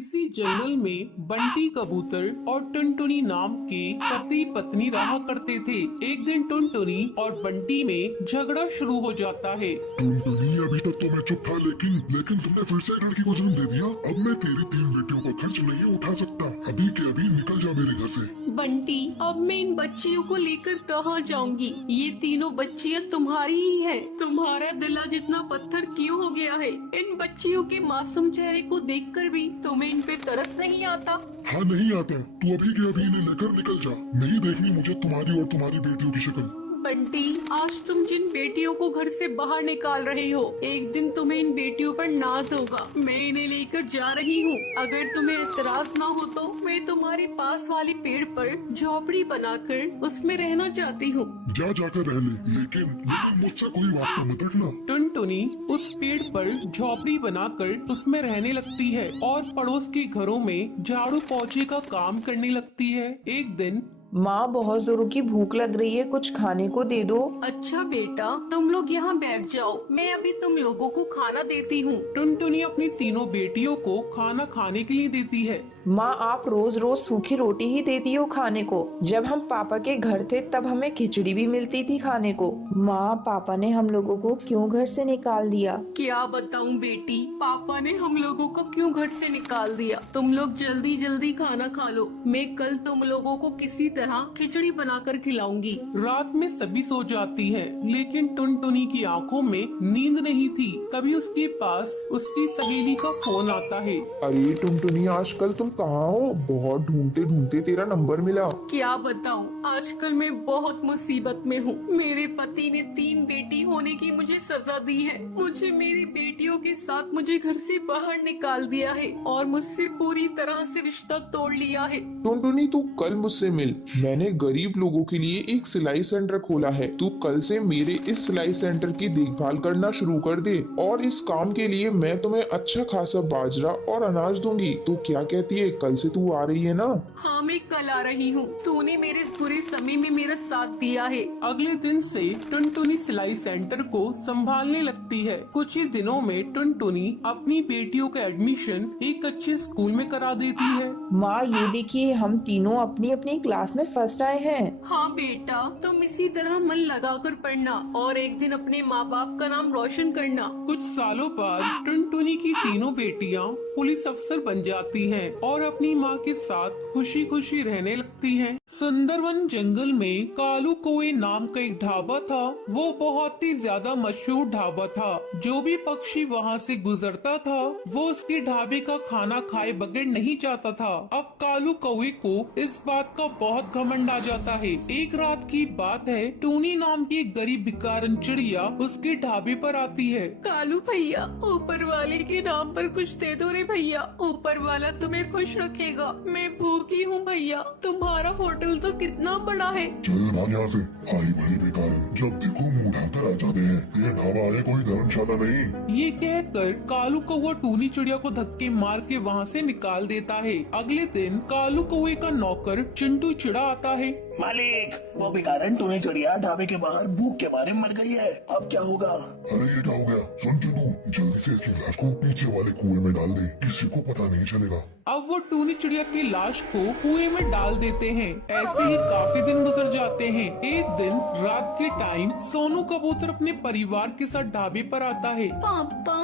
इसी जंगल में बंटी कबूतर और टुनटुनी नाम के पति पत्नी रहा करते थे। एक दिन टुनटुनी और बंटी में झगड़ा शुरू हो जाता है। टुनटुनी, अभी तक तो मैं चुप था, लेकिन तुमने फिर से एक लड़की को जन्म दे दिया। अब मैं तेरी 3 बेटियों का खर्च नहीं उठा सकता। अभी के अभी निकल जा मेरे घर से। बंटी, अब मैं इन बच्चियों को लेकर कहाँ जाऊंगी? ये तीनों बच्चियाँ तुम्हारी ही हैं। तुम्हारा दिल जितना पत्थर क्यों हो गया है? इन बच्चियों के मासूम चेहरे को देखकर भी तुम्हें इन पे तरस नहीं आता? हाँ, नहीं आता। तू अभी के अभी इन्हें लेकर निकल जा। नहीं देखनी मुझे तुम्हारी और तुम्हारी बेटियों की शक्ल। बंटी, आज तुम जिन बेटियों को घर से बाहर निकाल रहे हो, एक दिन तुम्हें इन बेटियों पर नाज होगा। मैं इन्हें लेकर जा रही हूँ। अगर तुम्हें एतराज ना हो तो मैं तुम्हारे पास वाले पेड़ पर झोपड़ी बनाकर उसमें रहना चाहती हूँ। जा जाकर रह ले, लेकिन मुझसे कोई वास्ता मत रखना। टुनटुनी उस पेड़ पर झोपड़ी बनाकर उसमें रहने लगती है और पड़ोस के घरों में झाड़ू पोछे का काम करने लगती है। एक दिन, माँ, बहुत जोरों की भूख लग रही है, कुछ खाने को दे दो। अच्छा बेटा, तुम लोग यहाँ बैठ जाओ, मैं अभी तुम लोगों को खाना देती हूँ। टुनटुनी अपनी तीनों बेटियों को खाना खाने के लिए देती है। माँ, आप रोज रोज सूखी रोटी ही देती हो खाने को। जब हम पापा के घर थे तब हमें खिचड़ी भी मिलती थी खाने को। माँ, पापा ने हम लोगों को क्यों घर से निकाल दिया? क्या बताऊं बेटी, पापा ने हम लोगों को क्यों घर से निकाल दिया। तुम लोग जल्दी जल्दी खाना खा लो, मैं कल तुम लोगों को किसी तरह खिचड़ी बनाकर खिलाऊंगी। रात में सभी सो जाती हैं, लेकिन टुनटुनी की आंखों में नींद नहीं थी। तभी उसके पास उसकी सहेली का फोन आता है। अरे टुनटुनी, आजकल तुम कहाँ हो? बहुत ढूंढते ढूंढते तेरा नंबर मिला। क्या बताऊं, आजकल मैं बहुत मुसीबत में हूँ। मेरे पति ने 3 बेटी होने की मुझे सजा दी है। मुझे मेरी बेटियों के साथ मुझे घर से बाहर निकाल दिया है और मुझसे पूरी तरह से रिश्ता तोड़ लिया है। टुनटुनी, तू कल मुझसे मिल। मैंने गरीब लोगों के लिए एक सिलाई सेंटर खोला है। तू कल से मेरे इस सिलाई सेंटर की देखभाल करना शुरू कर दे और इस काम के लिए मैं तुम्हें अच्छा खासा बाजरा और अनाज दूंगी। तू क्या कहती है? कल से तू आ रही है ना? हाँ, मैं कल आ रही हूँ। तूने मेरे इस बुरे समय में मेरा साथ दिया है। अगले दिन से टुनटुनी सिलाई सेंटर को संभालने लगती है। कुछ ही दिनों में टुनटुनी अपनी बेटियों का एडमिशन एक अच्छे स्कूल में करा देती है। माँ, ये देखिए, हम तीनों अपनी अपनी क्लास में फर्स्ट आए हैं। हाँ बेटा, तुम इसी तरह मन लगाकर पढ़ना और एक दिन अपने माँ बाप का नाम रोशन करना। कुछ सालों बाद टुनटुनी की तीनों बेटियां पुलिस अफसर बन जाती हैं और अपनी माँ के साथ खुशी खुशी रहने लगती हैं। सुंदरवन जंगल में कालू कोए नाम का एक ढाबा था। वो बहुत ही ज्यादा मशहूर ढाबा था। जो भी पक्षी वहाँ से गुजरता था वो उसके ढाबे का खाना खाए बगैर नहीं जाता था। अब कालू कौए को इस बात का बहुत घमंड आ जाता है। एक रात की बात है, टूनी नाम की एक गरीब भिखारन चिड़िया उसके ढाबे पर आती है। कालू भैया, ऊपर वाले के नाम पर कुछ दे दो रे भैया। ऊपर वाला तुम्हें खुश रखेगा। मैं भूखी हूँ भैया। तुम्हारा होटल तो कितना बड़ा है। चल भाग यहाँ से, आई भली बेकार। जब देखो मुंह उठाकर आ जाते हैं। ये ढाबा है, कोई धर्मशाला नहीं। ये कहकर कालू कौवा टूनी चिड़िया को धक्के मार के वहाँ से निकाल देता है। अगले दिन कालू कौवे का नौकर चिंटू चिड़ा आता है। मालिक, वो भिखारन टूनी चिड़िया ढाबे के बाहर भूख के मारे मर गई है। अब क्या होगा? अरे ये क्या हो गया? सुन चिंटू, जल्दी से इसकी लाश को पीछे वाले कुएं में डाल दे, किसी को पता नहीं चलेगा। अब वो टूनी चिड़िया की लाश को कुएं में डाल देते हैं। ऐसे ही काफी दिन गुजर जाते हैं। एक दिन रात के टाइम सोनू कबूतर अपने परिवार के साथ ढाबे पर आता है। पापा,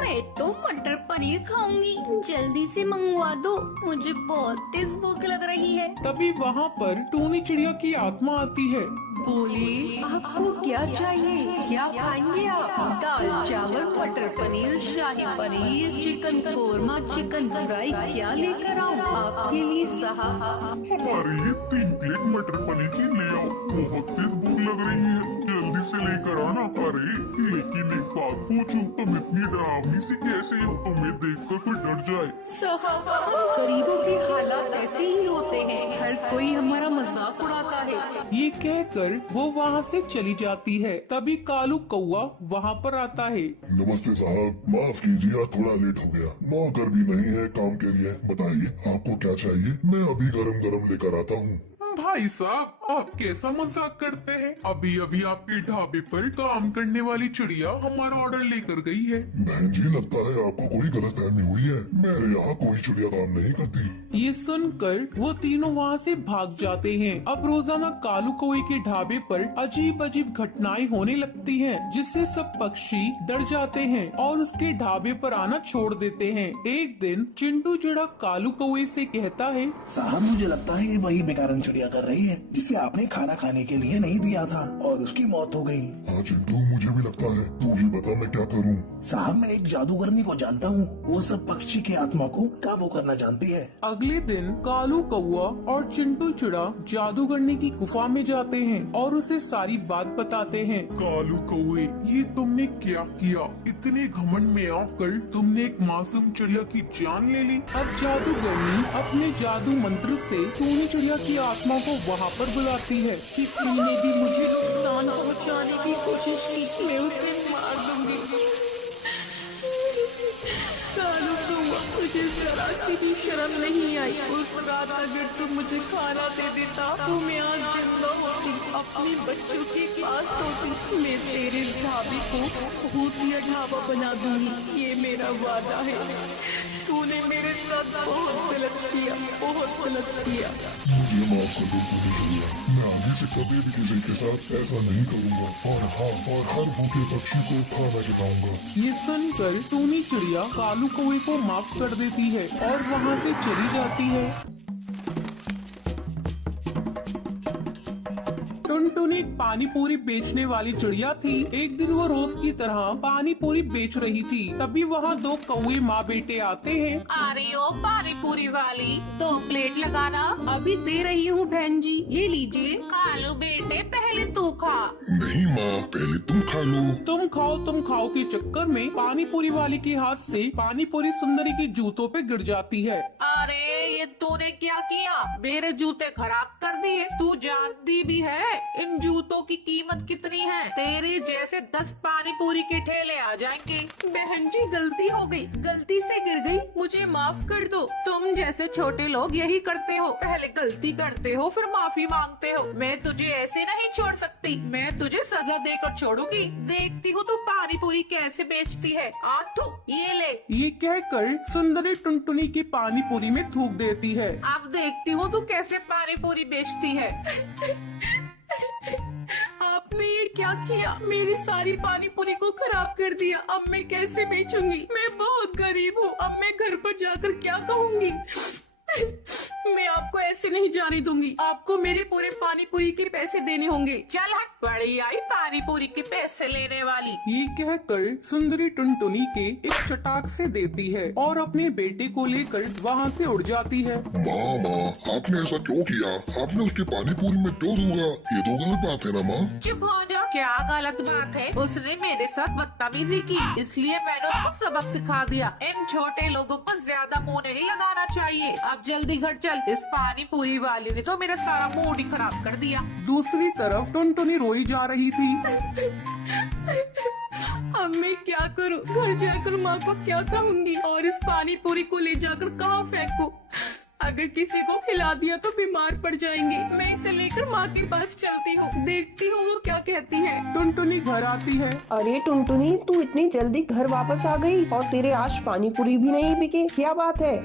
मैं तो मटर पनीर खाऊंगी, जल्दी से मंगवा दो, मुझे बहुत तेज भूख लग रही है। तभी वहाँ पर टूनी चिड़िया की आत्मा आती है। बोले, आपको क्या चाहिए? क्या खाएंगे आप? दाल चावल, matar paneer, shahi paneer, chicken korma, chicken fry, क्या लेकर आऊँ आपके लिए साहब? हमारे लिए 3 प्लेट मटर पनीर की ले आओ, बहुत तेज भूख लग रही है, जल्दी से लेकर आना। अरे लेकिन एक बात पूछूं, तुम इतनी डरावनी सी कैसे हो? तुम्हें देखकर कोई डर जाए। साहब, गरीबों के हालात ऐसे ही होते हैं, हर कोई हमारा मजाक उड़ाता है। ये कहकर वो वहाँ से चली जाती है। तभी कालू कौवा वहाँ पर आता है। नमस्ते साहब, माफ कीजिए थोड़ा लेट हो गया। नौकर भी नहीं है काम के लिए। बताइए आपको क्या चाहिए, मैं अभी गरम गरम लेकर आता हूँ। भाई भाई साहब, आप कैसा मजाक करते हैं? अभी अभी आपके ढाबे पर काम करने वाली चिड़िया हमारा ऑर्डर लेकर गई है। बहन जी, लगता है आपको कोई गलतफहमी हुई है। मेरे यहाँ कोई चिड़िया काम नहीं करती। ये सुनकर वो तीनों वहाँ से भाग जाते हैं। अब रोजाना कालू कौवे के ढाबे पर अजीब अजीब घटनाएं होने लगती हैं, जिससे सब पक्षी डर जाते हैं और उसके ढाबे पर आना छोड़ देते हैं। एक दिन चिंटू चिड़ा कालू कौवे से कहता है, साहब मुझे लगता है ये वही बेकारन चिड़िया कर रही है जिसे आपने खाना खाने के लिए नहीं दिया था और उसकी मौत हो गई। हाँ चिंटू, मुझे भी लगता है। तू ही बता मैं क्या करूँ? साहब मैं एक जादूगरनी को जानता हूँ, वो सब पक्षी की आत्मा को काबू करना जानती है। अगले दिन कालू कौवा और चिंटू चिड़ा जादूगरनी की गुफा में जाते हैं और उसे सारी बात बताते हैं। कालू कौवे, ये तुमने क्या किया? इतने घमंड में आकर तुमने एक मासूम चिड़िया की जान ले ली। अब जादूगरनी अपने जादू मंत्र से टूनी चिड़िया की आत्मा को वहाँ पर बुलाती है। किसी ने भी मुझे नुकसान पहुंचाने की कोशिश की, मैं उसे मार दूंगी। कालू कौवा, मुझे जरा सी भी शर्म नहीं आई। उस रात अगर तुम मुझे खाना दे देता तो मैं आज जिंदा होती, अपने बच्चों के पास होती। मैं तेरे ढाबे को भूतिया ढाबा बना दूंगी, ये मेरा वादा है। तूने मेरे साथ बहुत गलत किया, बहुत गलत किया। मुझे माफ कर दो टूनी चिड़िया, मैं आगे से कभी भी किसी के साथ ऐसा नहीं करूँगा। और हाँ, और हर भूखे पक्षी को खाना खिलाऊंगा। ये सुनकर टूनी चिड़िया कालू कौवे को माफ कर देती है और वहाँ से चली जाती है। टुनटुनी एक पानी पूरी बेचने वाली चिड़िया थी। एक दिन वो रोज की तरह पानी पूरी बेच रही थी। तभी वहाँ दो कौवे माँ बेटे आते हैं। अरे ओ पानी पूरी वाली, 2 प्लेट लगाना। अभी दे रही हूँ बहन जी, ये लीजिए। कालू बेटे पहले तू खा। नहीं माँ, पहले तुम खा लो। तुम खाओ के चक्कर में पानी पूरी वाली के हाथ से पानी पूरी सुंदरी के जूतों पे गिर जाती है। अरे ये तूने क्या किया? मेरे जूते खराब कर दिए। तू जानती भी है इन जूतों की कीमत कितनी है? तेरे जैसे 10 पानी पूरी के ठेले आ जाएंगे। बहन जी गलती हो गई, गलती से गिर गई, मुझे माफ कर दो। तुम जैसे छोटे लोग यही करते हो, पहले गलती करते हो फिर माफी मांगते हो। मैं तुझे ऐसे नहीं छोड़ सकती, मैं तुझे सजा देकर छोड़ूंगी। देखती हूँ तू पानी पूरी कैसे बेचती है। आ तू ये ले। ये कहकर सुंदरी टुनटुनी की पानी पूरी में थूक देती है। अब देखती हूँ तू कैसे पानी पूरी बेचती है। आपने ये क्या किया? मेरी सारी पानी पूरी को खराब कर दिया। अब मैं कैसे बेचूंगी? मैं बहुत गरीब हूँ, अब मैं घर पर जाकर क्या कहूँगी? मैं आपको ऐसे नहीं जाने दूंगी। आपको मेरे पूरे पानी पूरी के पैसे देने होंगे। चल हट, बड़ी आई पानी पूरी के पैसे लेने वाली। ये कहकर सुंदरी टुनटुनी के एक चटाक से देती है और अपने बेटे को लेकर वहाँ से उड़ जाती है। माँ, आपने ऐसा क्यों किया? आपने उसकी पानी पूरी में क्यों दूंगा? ये तो गलत बात है ना माँ। चुप हो जा। क्या गलत बात है? उसने मेरे साथ बदतमीजी की, इसलिए मैंने उसको सबक सिखा दिया। इन छोटे लोगों को ज्यादा मुंह नहीं लगाना चाहिए। अब जल्दी घर चल, इस पानी पूरी वाली ने तो मेरा सारा मूड ही खराब कर दिया। दूसरी तरफ टुनटुनी रोई जा रही थी। अब मैं क्या करूं? घर जाकर माँ को क्या कहूंगी और इस पानी पूरी को ले जाकर कहाँ फेंकूं? अगर किसी को खिला दिया तो बीमार पड़ जाएंगे। मैं इसे लेकर माँ के पास चलती हूँ, देखती हूँ वो क्या कहती है। टुनटुनी घर आती है। अरे टुनटुनी, तू इतनी जल्दी घर वापस आ गई और तेरे आज पानी पूरी भी नहीं बिके, क्या बात है?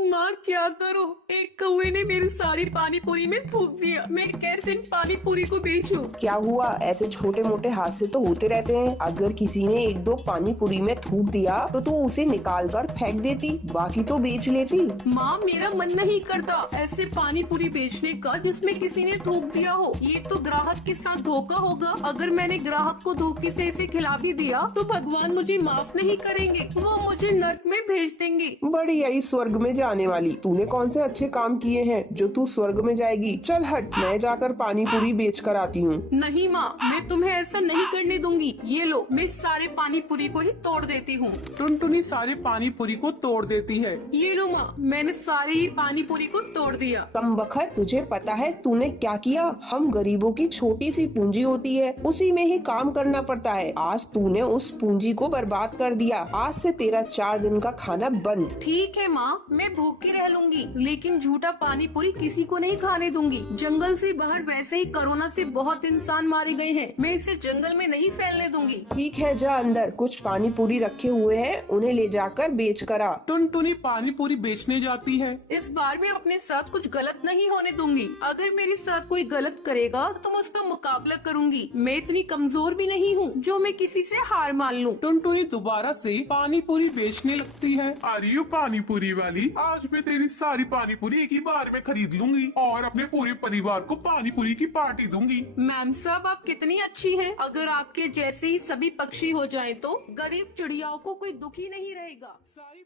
माँ क्या करूँ? एक कौवे ने मेरी सारी पानी पूरी में थूक दिया। मैं कैसे इन पानी पूरी को बेचूं? क्या हुआ? ऐसे छोटे मोटे हादसे तो होते रहते हैं। अगर किसी ने 1-2 पानी पूरी में थूक दिया तो तू उसे निकाल कर फेंक देती, बाकी तो बेच लेती। माँ मेरा मन नहीं करता ऐसे पानी पूरी बेचने का जिसमें किसी ने थूक दिया हो। ये तो ग्राहक के साथ धोखा होगा। अगर मैंने ग्राहक को धोखे से इसे खिला भी दिया तो भगवान मुझे माफ नहीं करेंगे, वो मुझे नर्क में भेज देंगे। बड़ी आई स्वर्ग में जाने वाली, तूने कौन से अच्छे काम किए हैं जो तू स्वर्ग में जाएगी? चल हट, मैं जाकर पानी पूरी बेच कर आती हूँ। नहीं माँ, मैं तुम्हें ऐसा नहीं करने दूंगी। ये लो, मैं सारे पानी पूरी को ही तोड़ देती हूँ। टुनटुनी सारे पानी पूरी को तोड़ देती है। ये लो माँ, मैंने सारे ही पानी पूरी को तोड़ दिया। कमबख्त, तुझे पता है तूने क्या किया? हम गरीबों की छोटी सी पूंजी होती है, उसी में ही काम करना पड़ता है। आज तूने उस पूंजी को बर्बाद कर दिया। आज से तेरा 4 दिन का खाना बंद। ठीक है माँ, मैं भूख भूखी रह लूंगी, लेकिन झूठा पानी पूरी किसी को नहीं खाने दूंगी। जंगल से बाहर वैसे ही कोरोना से बहुत इंसान मारे गए हैं, मैं इसे जंगल में नहीं फैलने दूंगी। ठीक है, जा अंदर, कुछ पानी पूरी रखे हुए हैं, उन्हें ले जाकर बेच कर आ। टुनटुनी पानी पूरी बेचने जाती है। इस बार मैं अपने साथ कुछ गलत नहीं होने दूंगी। अगर मेरे साथ कोई गलत करेगा तो मैं उसका मुकाबला करूंगी। मैं इतनी कमजोर भी नहीं हूँ जो मैं किसी से हार मान लूं। टुनटुनी दोबारा से पानी पूरी बेचने लगती है। अरे यू पानी पूरी वाली, आज मैं तेरी सारी पानी पूरी एक ही बार में खरीद लूंगी और अपने पूरे परिवार को पानी पूरी की पार्टी दूंगी। मैम साहब, आप कितनी अच्छी हैं। अगर आपके जैसे ही सभी पक्षी हो जाएं तो गरीब चिड़ियाओं को कोई दुखी नहीं रहेगा। सारी